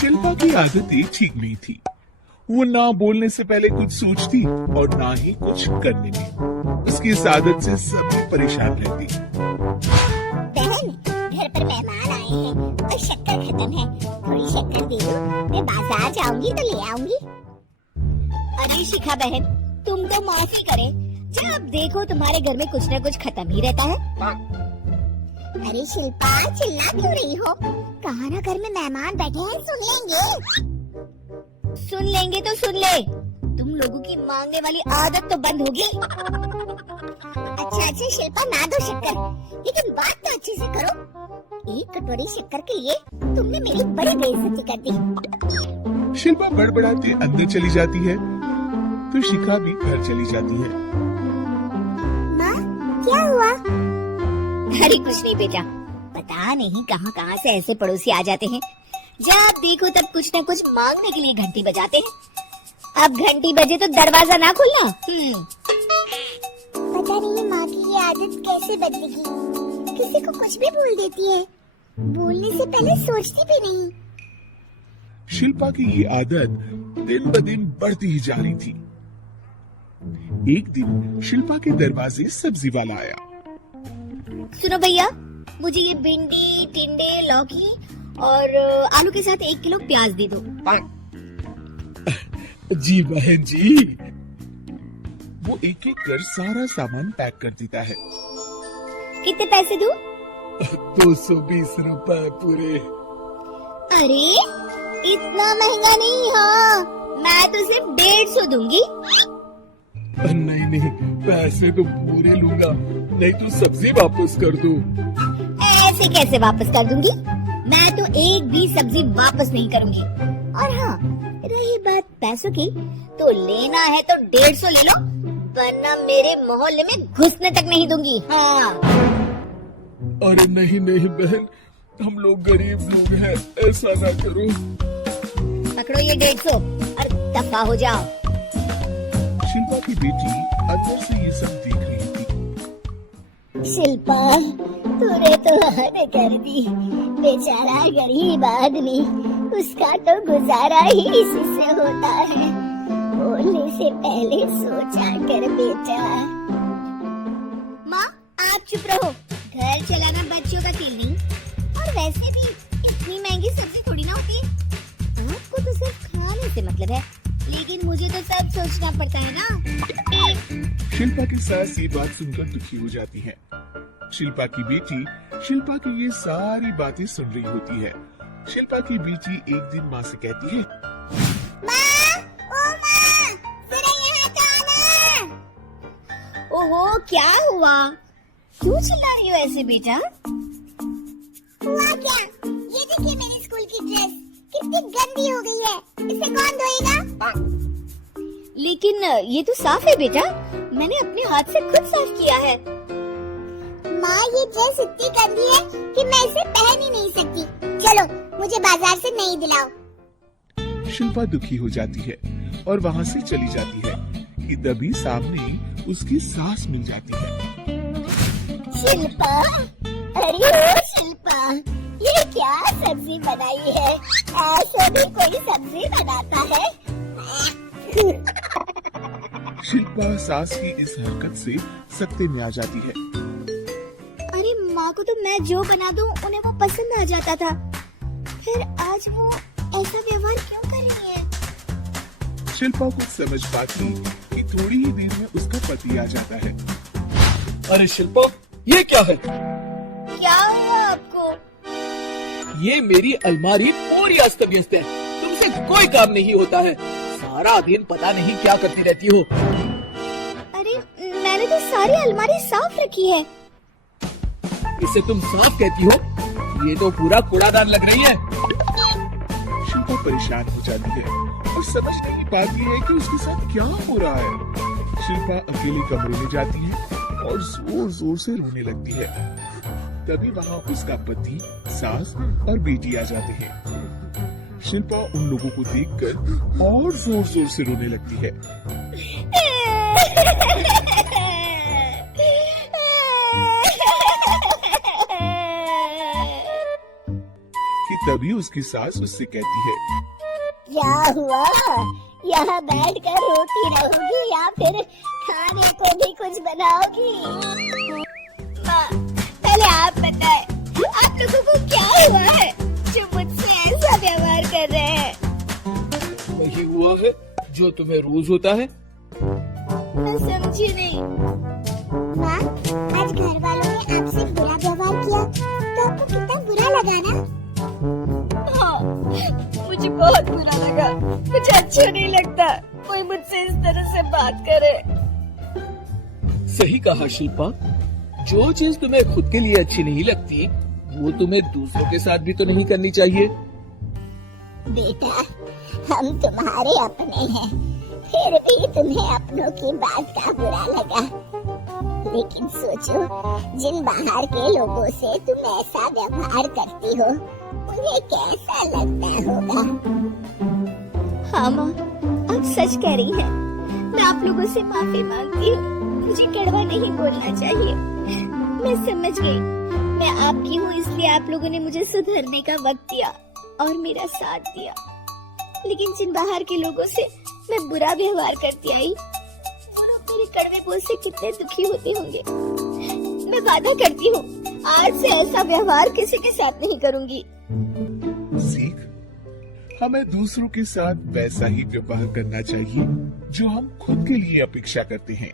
शिल्पा की आदतें ठीक नहीं थी। वो ना बोलने से पहले कुछ सोचती और ना ही कुछ करने में। उसकी इस आदत से सभी परेशान रहती। बहन, घर पर मेहमान आए हैं और शक्कर खत्म है, थोड़ी शक्कर दे दो, मैं बाजार जाऊंगी तो ले आऊंगी। अरे शिखा बहन, तुम तो माफी करे, जब देखो तुम्हारे घर में कुछ न कुछ खत्म ही रहता है। अरे शिल्पा, चिल्ला क्यों रही हो? कहा ना घर में मेहमान बैठे हैं, सुन लेंगे। सुन लेंगे तो सुन ले, तुम लोगों की मांगने वाली आदत तो बंद होगी। अच्छा शिल्पा, ना दो शक्कर, लेकिन बात तो अच्छे से करो। एक कटोरी शक्कर के लिए तुमने मेरी बड़ी बेइज्जती कर दी। शिल्पा बड़बड़ाते अंदर चली जाती है तो शिखा भी घर चली जाती है। माँ, क्या हुआ? अरे कुछ नहीं बेटा, पता नहीं कहाँ कहाँ से ऐसे पड़ोसी आ जाते हैं, जब देखो तब कुछ न कुछ मांगने के लिए घंटी बजाते हैं। अब घंटी बजे तो दरवाजा ना खोलना। पता नहीं माँ की ये आदत कैसे बदलेगी, किसी को कुछ भी बोल देती है, बोलने से पहले सोचती भी नहीं। शिल्पा की ये आदत दिन ब दिन बढ़ती ही जा रही थी। एक दिन शिल्पा के दरवाजे सब्जी वाला आया। सुनो भैया, मुझे ये भिंडी, टिंडे, लौकी और आलू के साथ 1 किलो प्याज दे दो। जी बहन जी। वो एक एक कर सारा सामान पैक कर देता है। कितने पैसे दूं? 220 रुपए पूरे। अरे इतना महंगा नहीं, हाँ मैं तो सिर्फ 150 दूंगी। नहीं नहीं, पैसे तो पूरे लूंगा, नहीं तो सब्जी वापस कर दो। ऐसे कैसे वापस कर दूंगी? मैं तो एक भी सब्जी वापस नहीं करूंगी। और हाँ, रही बात पैसों की, तो लेना है तो 150 ले लो, वरना मेरे मोहल्ले में घुसने तक नहीं दूंगी। हाँ। अरे नहीं नहीं बहन, हम लोग गरीब लोग हैं, ऐसा ना करो। पकड़ो ये 150 और दफा हो जाओ। शिल्पा की बेटी अंदर से ये सब देख रही थी। शिल्पा, तूने तो हद कर दी, बेचारा गरीब आदमी, उसका तो गुजारा ही इसी से होता है। बोलने से पहले सोचा कर बेटा। माँ, आप चुप रहो, घर चलाना बच्चों का खेल नहीं, और वैसे भी इतनी महंगी सब्जी थोड़ी ना होती है। आपको तो सिर्फ खाने से मतलब है, लेकिन मुझे तो सब सोचना पड़ता है ना। शिल्पा के सास ये बात सुनकर दुखी हो जाती है। शिल्पा की बेटी शिल्पा की ये सारी बातें सुन रही होती है। शिल्पा की बेटी एक दिन माँ से कहती है, माँ, ओ माँ, जरा यहाँ तो आना। ओहो, क्या हुआ? क्यों चिल्ला रही हो ऐसे बेटा? हुआ क्या? ये देखिए मेरी स्कूल की ड्रेस कितनी गंदी हो गई है, इसे कौन धोएगा? लेकिन ये तो साफ है बेटा, मैंने अपने हाथ से खुद साफ किया है। माँ, ये ड्रेस इतनी गंदी है कि मैं इसे पहन ही नहीं सकती। चलो, मुझे बाजार से नई दिलाओ। शिल्पा दुखी हो जाती है और वहाँ से चली जाती है कि तभी सामने उसकी सास मिल जाती है। शिल्पा, अरे ओ शिल्पा, ये क्या सब्जी बनाई है? ऐसे भी कोई सब्जी बनाता है? शिल्पा सास की इस हरकत से सख्ते में आ जाती है। अरे माँ को तो मैं जो बना दूं उन्हें वो पसंद आ जाता था, फिर आज वो ऐसा व्यवहार क्यों कर रही है? शिल्पा कुछ समझ पाती कि थोड़ी ही देर में उसका पति आ जाता है। अरे शिल्पा, ये क्या है? क्या हुआ आपको? ये मेरी अलमारी पूरी अस्त व्यस्त है, तुमसे कोई काम नहीं होता है, सारा दिन पता नहीं क्या करती रहती हो। अरे मैंने तो सारी अलमारी साफ रखी है। इसे तुम साफ कहती हो? ये तो पूरा कूड़ादान लग रही है। शिल्पा परेशान हो जाती है और समझ नहीं पाती है कि उसके साथ क्या हो रहा है। शिल्पा अकेले कमरे में जाती है और जोर जोर से रोने लगती है। तभी वहाँ उसका पति, सास और बेटी आ जाते हैं। शिल्पा उन लोगों को देखकर और जोर जोर से रोने लगती है कि तभी उसकी सास उससे कहती है, क्या हुआ? यहाँ बैठकर रोती रहोगी या फिर खाने को भी कुछ बनाओगी? माँ, पहले आप बताएं, आप लोगों को क्या हुआ है जो मुझसे ऐसा व्यवहार कर रहे हैं? वही हुआ है जो तुम्हें रोज होता है। मैं समझी नहीं। माँ, आज घर वालों ने आपसे बुरा व्यवहार किया तो आपको कितना बुरा लगा ना? हाँ, मुझे बहुत बुरा लगा। मुझे अच्छा नहीं लगता कोई मुझसे इस तरह से बात करे। सही कहा शिल्पा, जो चीज तुम्हें खुद के लिए अच्छी नहीं लगती वो तुम्हें दूसरों के साथ भी तो नहीं करनी चाहिए। बेटा, हम तुम्हारे अपने हैं, फिर भी तुम्हें अपनों की बात का बुरा लगा। लेकिन सोचो, जिन बाहर के लोगों से तुम ऐसा व्यवहार करती हो उन्हें कैसा लगता होगा। हाँ माँ, आप सच कह रही हैं। मैं आप लोगों से माफी मांगती हूँ। मुझे कड़वा नहीं बोलना चाहिए। मैं समझ गई, मैं आपकी हूँ इसलिए आप लोगों ने मुझे सुधरने का वक्त दिया और मेरा साथ दिया। लेकिन जिन बाहर के लोगों से मैं बुरा व्यवहार करती आई वो लोग मेरे कड़वे बोल से कितने दुखी होते होंगे। मैं वादा करती हूँ आज से ऐसा व्यवहार किसी के साथ नहीं करूँगी। सीख, हमें दूसरों के साथ वैसा ही व्यवहार करना चाहिए जो हम खुद के लिए अपेक्षा करते हैं।